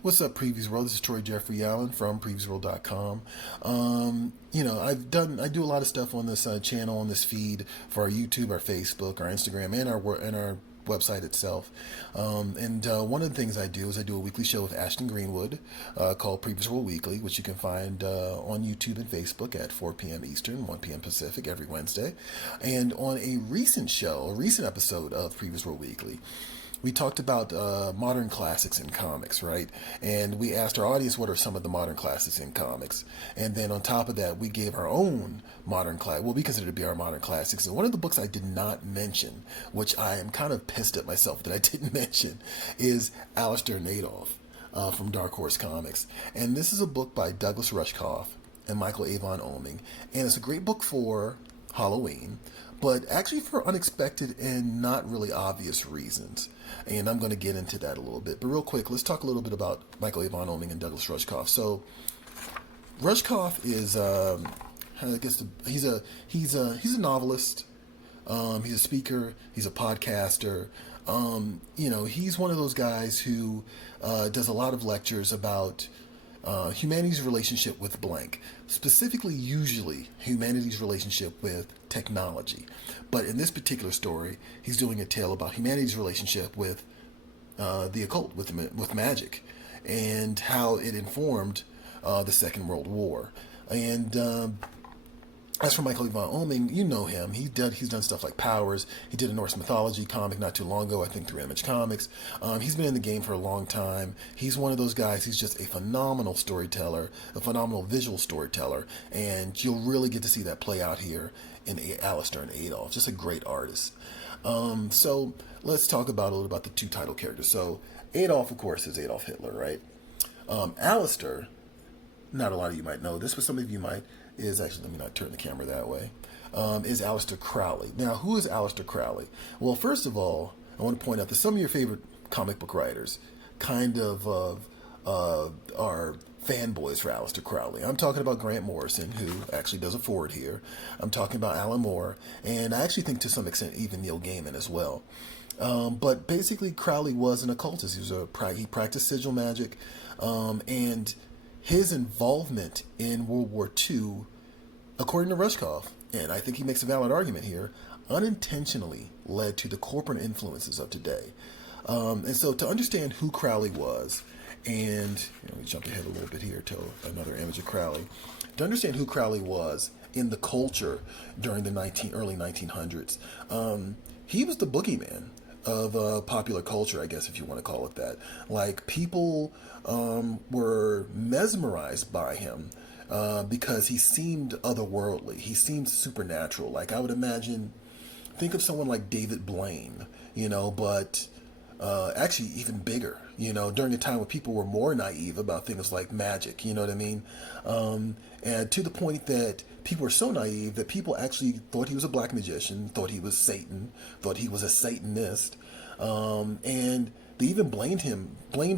What's up, Previews World? This is Troy Jeffrey Allen from PreviewsWorld.com. I do a lot of stuff on this channel, on this feed for our YouTube, our Facebook, our Instagram, and our website itself. One of the things I do is I do a weekly show with Ashton Greenwood called Previous World Weekly, which you can find on YouTube and Facebook at 4 p.m. Eastern, 1 p.m. Pacific every Wednesday. And on a recent episode of Previous World Weekly, we talked about modern classics in comics, right? And we asked our audience what are some of the modern classics in comics. And then on top of that, we gave our own what we consider to be our modern classics. And one of the books I did not mention, which I am kind of pissed at myself that I didn't mention, is Aleister and ADOLPH from Dark Horse Comics. And this is a book by Douglas Rushkoff and Michael Avon Oeming. And it's a great book for Halloween, but actually for unexpected and not really obvious reasons. And I'm going to get into that a little bit. But real quick, let's talk a little bit about Michael Avon Oeming and Douglas Rushkoff. So Rushkoff is, he's a novelist. He's a speaker. He's a podcaster. He's one of those guys who does a lot of lectures about humanity's relationship with blank, specifically usually humanity's relationship with technology. But in this particular story, he's doing a tale about humanity's relationship with the occult, with magic, and how it informed the Second World War. And as for Michael Avon Oeming, you know him. He's done stuff like Powers. He did a Norse mythology comic not too long ago, I think through Image Comics. He's been in the game for a long time. He's one of those guys. He's just a phenomenal storyteller, a phenomenal visual storyteller, and you'll really get to see that play out here in Aleister and ADOLPH. Just a great artist. So let's talk a little about the two title characters. So ADOLPH, of course, is Adolf Hitler, right? Aleister, not a lot of you might know this, but some of you might, is actually, let me not turn the camera that way, is Aleister Crowley. Now, who is Aleister Crowley? Well, first of all, I want to point out that some of your favorite comic book writers kind of are fanboys for Aleister Crowley. I'm talking about Grant Morrison, who actually does a forward here. I'm talking about Alan Moore, and I actually think to some extent even Neil Gaiman as well. But basically, Crowley was an occultist. He practiced sigil magic, and his involvement in World War II, according to Rushkoff, and I think he makes a valid argument here, unintentionally led to the corporate influences of today. And so to understand who Crowley was, and we jumped ahead a little bit here to another image of Crowley. To understand who Crowley was in the culture during the early 1900s, he was the boogeyman of popular culture, I guess, if you want to call it that. Like, people were mesmerized by him because he seemed otherworldly. He seemed supernatural. Like, I would imagine, think of someone like David Blaine, but actually even bigger, during a time when people were more naive about things like magic, you know what I mean? And to the point that people were so naive that people actually thought he was a black magician, thought he was Satan, thought he was a Satanist, and they even blamed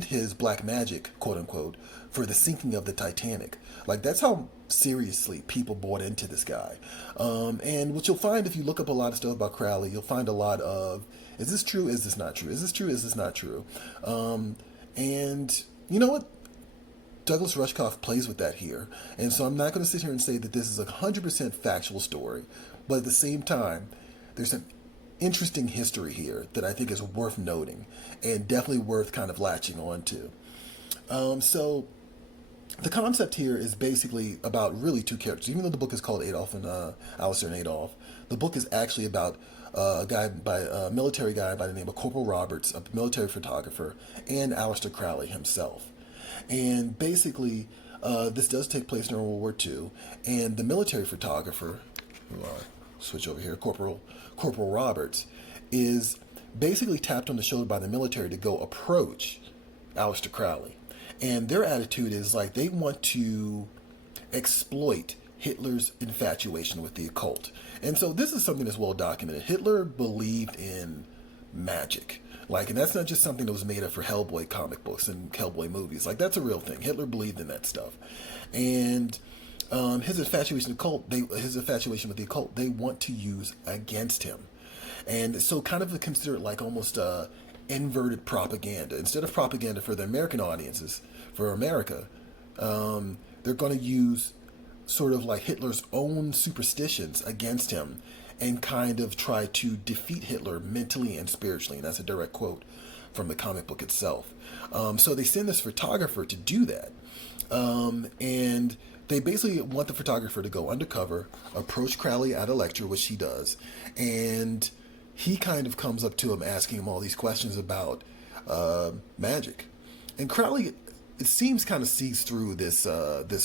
his black magic, quote unquote, for the sinking of the Titanic. Like, that's how seriously people bought into this guy. And what you'll find if you look up a lot of stuff about Crowley, you'll find a lot of, is this true? Is this not true? Is this true? Is this not true? And you know what? Douglas Rushkoff plays with that here. And so I'm not going to sit here and say that this is a 100% factual story. But at the same time, there's an interesting history here that I think is worth noting and definitely worth kind of latching on to. So the concept here is basically about really two characters. Even though the book is called Aleister and ADOLPH, the book is actually about a military guy by the name of Corporal Roberts, a military photographer, and Aleister Crowley himself. And basically, this does take place during World War II, and the military photographer, who switch over here, Corporal Roberts, is basically tapped on the shoulder by the military to go approach Aleister Crowley. And their attitude is like they want to exploit Hitler's infatuation with the occult. And so this is something that's well documented. Hitler believed in magic. And that's not just something that was made up for Hellboy comic books and Hellboy movies. Like, that's a real thing. Hitler believed in that stuff. And his infatuation with the occult, they want to use against him. And so kind of consider it like almost inverted propaganda. Instead of propaganda for the American audiences, for America. They're going to use sort of like Hitler's own superstitions against him and kind of try to defeat Hitler mentally and spiritually. And that's a direct quote from the comic book itself. So they send this photographer to do that. And they basically want the photographer to go undercover, approach Crowley at a lecture, which he does. And he kind of comes up to him asking him all these questions about magic. And Crowley, it seems, kind of sees through this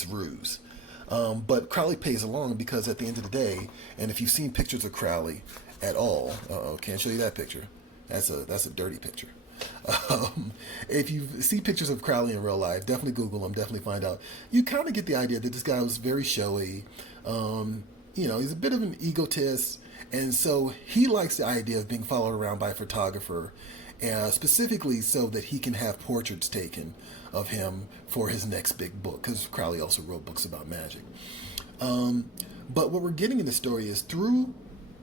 ruse. But Crowley pays along because at the end of the day, and if you've seen pictures of Crowley at all, can't show you that picture. That's a dirty picture. If you see pictures of Crowley in real life, definitely Google him, definitely find out. You kind of get the idea that this guy was very showy. He's a bit of an egotist, and so he likes the idea of being followed around by a photographer, specifically so that he can have portraits taken of him for his next big book, because Crowley also wrote books about magic. But what we're getting in the story is through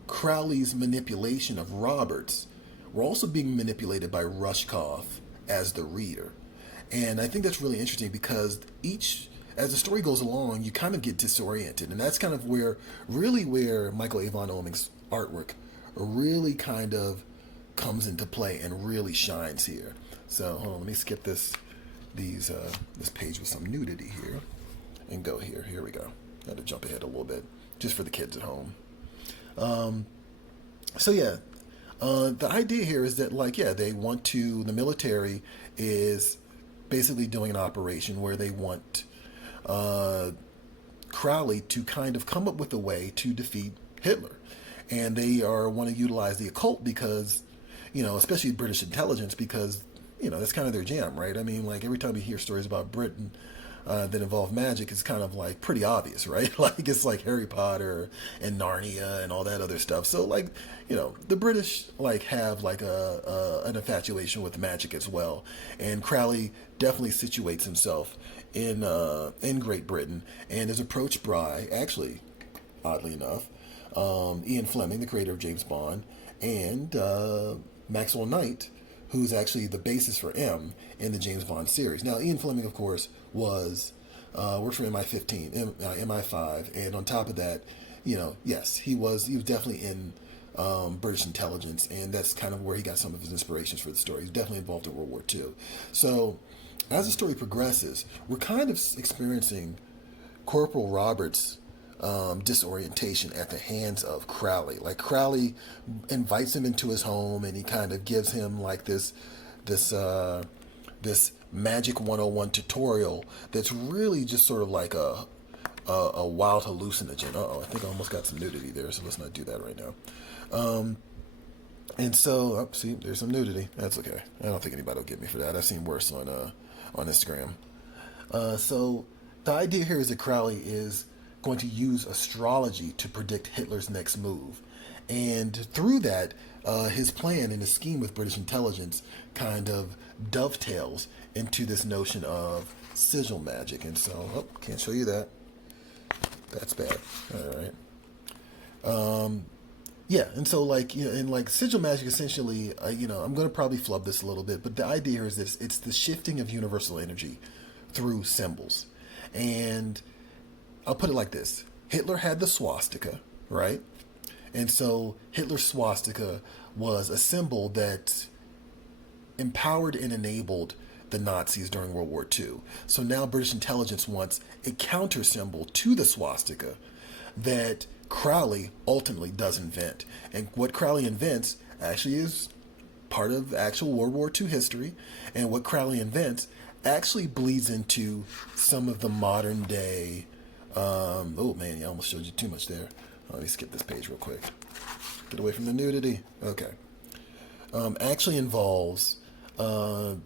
Crowley's manipulation of Roberts, we're also being manipulated by Rushkoff as the reader. And I think that's really interesting because as the story goes along, you kind of get disoriented. And that's kind of where Michael Avon Oeming's artwork really kind of comes into play and really shines here. So hold on, let me skip this page with some nudity here and go here. Here we go. Got to jump ahead a little bit just for the kids at home. The idea here is that, the military is basically doing an operation where they want Crowley to kind of come up with a way to defeat Hitler. And they want to utilize the occult because, especially British intelligence, because, that's kind of their jam, right? I mean, like every time you hear stories about Britain that involve magic, it's kind of like pretty obvious, right? Like it's like Harry Potter and Narnia and all that other stuff. So the British have an infatuation with magic as well. And Crowley definitely situates himself in Great Britain and is approached by, actually, oddly enough, Ian Fleming, the creator of James Bond, and Maxwell Knight, who's actually the basis for M in the James Bond series. Now, Ian Fleming, of course, worked for MI5, and on top of that, yes, he was definitely in British intelligence, and that's kind of where he got some of his inspirations for the story. He's definitely involved in World War II. So, as the story progresses, we're kind of experiencing Corporal Roberts' disorientation at the hands of Crowley. Like Crowley invites him into his home, and he kind of gives him this Magic 101 tutorial that's really just sort of like a wild hallucinogen. I think I almost got some nudity there, so let's not do that right now. And so, see, there's some nudity. That's okay. I don't think anybody will get me for that. I've seen worse on Instagram. So the idea here is that Crowley is going to use astrology to predict Hitler's next move. And through that, his plan and his scheme with British intelligence kind of dovetails into this notion of sigil magic. And so, can't show you that. That's bad. All right. And so sigil magic essentially, I'm going to probably flub this a little bit, but the idea here is this: it's the shifting of universal energy through symbols. And I'll put it like this: Hitler had the swastika, right? And so Hitler's swastika was a symbol that empowered and enabled the Nazis during World War II. So now British intelligence wants a counter symbol to the swastika that Crowley ultimately does invent. And what Crowley invents actually is part of actual World War II history. And what Crowley invents actually bleeds into some of the modern day... oh man, I almost showed you too much there. Let me skip this page real quick. Get away from the nudity. Okay. Actually involves a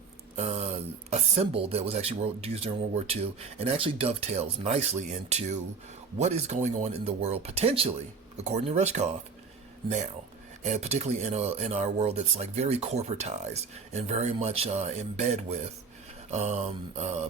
symbol that was actually used during World War II and actually dovetails nicely into what is going on in the world potentially, according to Rushkoff, now. And particularly in our world that's like very corporatized and very much in bed with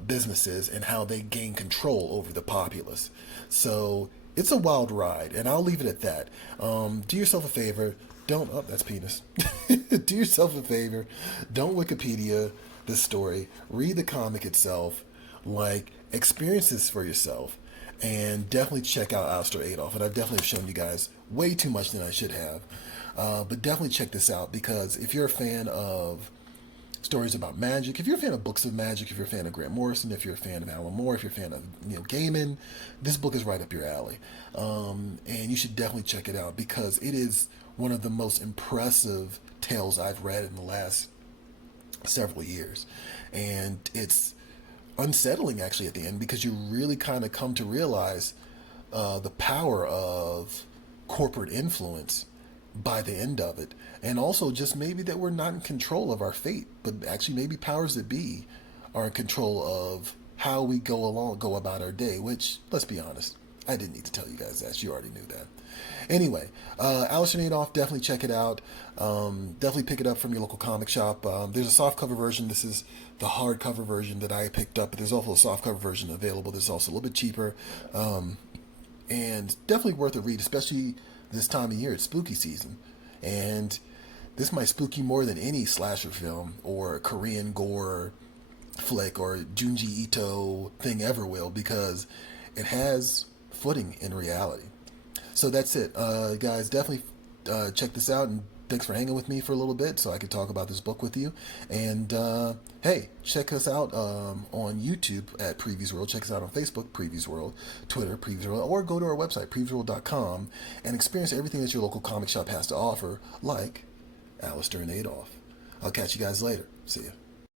businesses and how they gain control over the populace. So it's a wild ride, and I'll leave it at that. Do yourself a favor. That's penis. Do yourself a favor. Don't Wikipedia this story. Read the comic itself. Like, experience this for yourself, and definitely check out Aleister ADOLPH. And I've definitely shown you guys way too much than I should have. But definitely check this out, because if you're a fan of stories about magic, if you're a fan of books of magic, if you're a fan of Grant Morrison, if you're a fan of Alan Moore, if you're a fan of Neil Gaiman, this book is right up your alley. And you should definitely check it out, because it is one of the most impressive tales I've read in the last several years. And it's unsettling, actually, at the end, because you really kind of come to realize the power of corporate influence by the end of it. And also just maybe that we're not in control of our fate, but actually maybe powers that be are in control of how we go about our day, which, let's be honest, I didn't need to tell you guys that. You already knew that. Anyway, Aleister ADOLPH, definitely check it out. Definitely pick it up from your local comic shop. There's a softcover version. This is the hardcover version that I picked up, but there's also a softcover version available. This is also a little bit cheaper. And definitely worth a read, especially this time of year. It's spooky season. And this might spook you more than any slasher film or Korean gore flick or Junji Ito thing ever will, because it has footing in reality. So that's it. Guys, definitely check this out, and thanks for hanging with me for a little bit so I could talk about this book with you. And hey, check us out on YouTube at Previews World. Check us out on Facebook, Previews World, Twitter, Previews World, or go to our website, previewsworld.com, and experience everything that your local comic shop has to offer, like Aleister and ADOLPH. I'll catch you guys later. See ya.